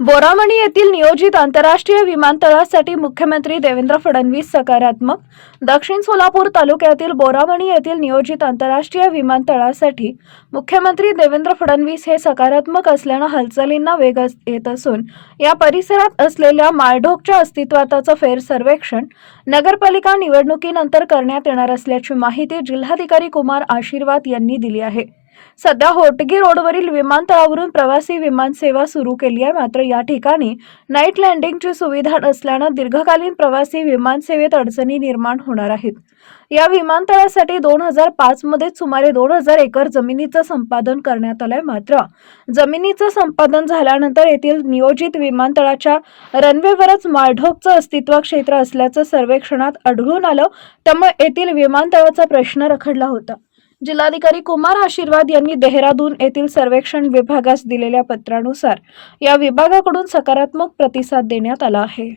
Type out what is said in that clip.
बोरामणी येथील नियोजित आंतरराष्ट्रीय विमानतळासाठी मुख्यमंत्री देवेंद्र फडणवीस सकारात्मक. दक्षिण सोलापूर तालुक्यातील बोरामणी येथील नियोजित आंतरराष्ट्रीय विमानतळासाठी मुख्यमंत्री देवेंद्र फडणवीस हे सकारात्मक असल्यानं हालचालींना वेग येत असून या परिसरात असलेल्या माळढोकच्या अस्तित्वाचं फेर सर्वेक्षण नगरपालिका निवडणुकीनंतर करण्यात येणार असल्याची माहिती जिल्हाधिकारी कुमार आशीर्वाद यांनी दिली आहे. सध्या होटगी रोडवरील विमानतळावरून प्रवासी विमानसेवा सुरू केली आहे. मात्र या ठिकाणी नाईट लँडिंगची सुविधा नसल्यानं दीर्घकालीन प्रवासी विमानसेवेत अडचणी निर्माण होणार आहेत. या विमानतळासाठी दोन हजार पाच मध्ये सुमारे दोन हजार एकर जमिनीचं संपादन करण्यात आलंय. मात्र जमिनीचं संपादन झाल्यानंतर येथील नियोजित विमानतळाच्या रनवेवरच माळढोकचं अस्तित्व क्षेत्र असल्याचं सर्वेक्षणात आढळून आलं. त्यामुळे येथील विमानतळाचा प्रश्न रखडला होता. जिल्हाधिकारी कुमार आशीर्वाद यांनी देहरादून येथील सर्वेक्षण विभागास दिलेल्या पत्रानुसार या विभागाकडून सकारात्मक प्रतिसाद देण्यात आला आहे.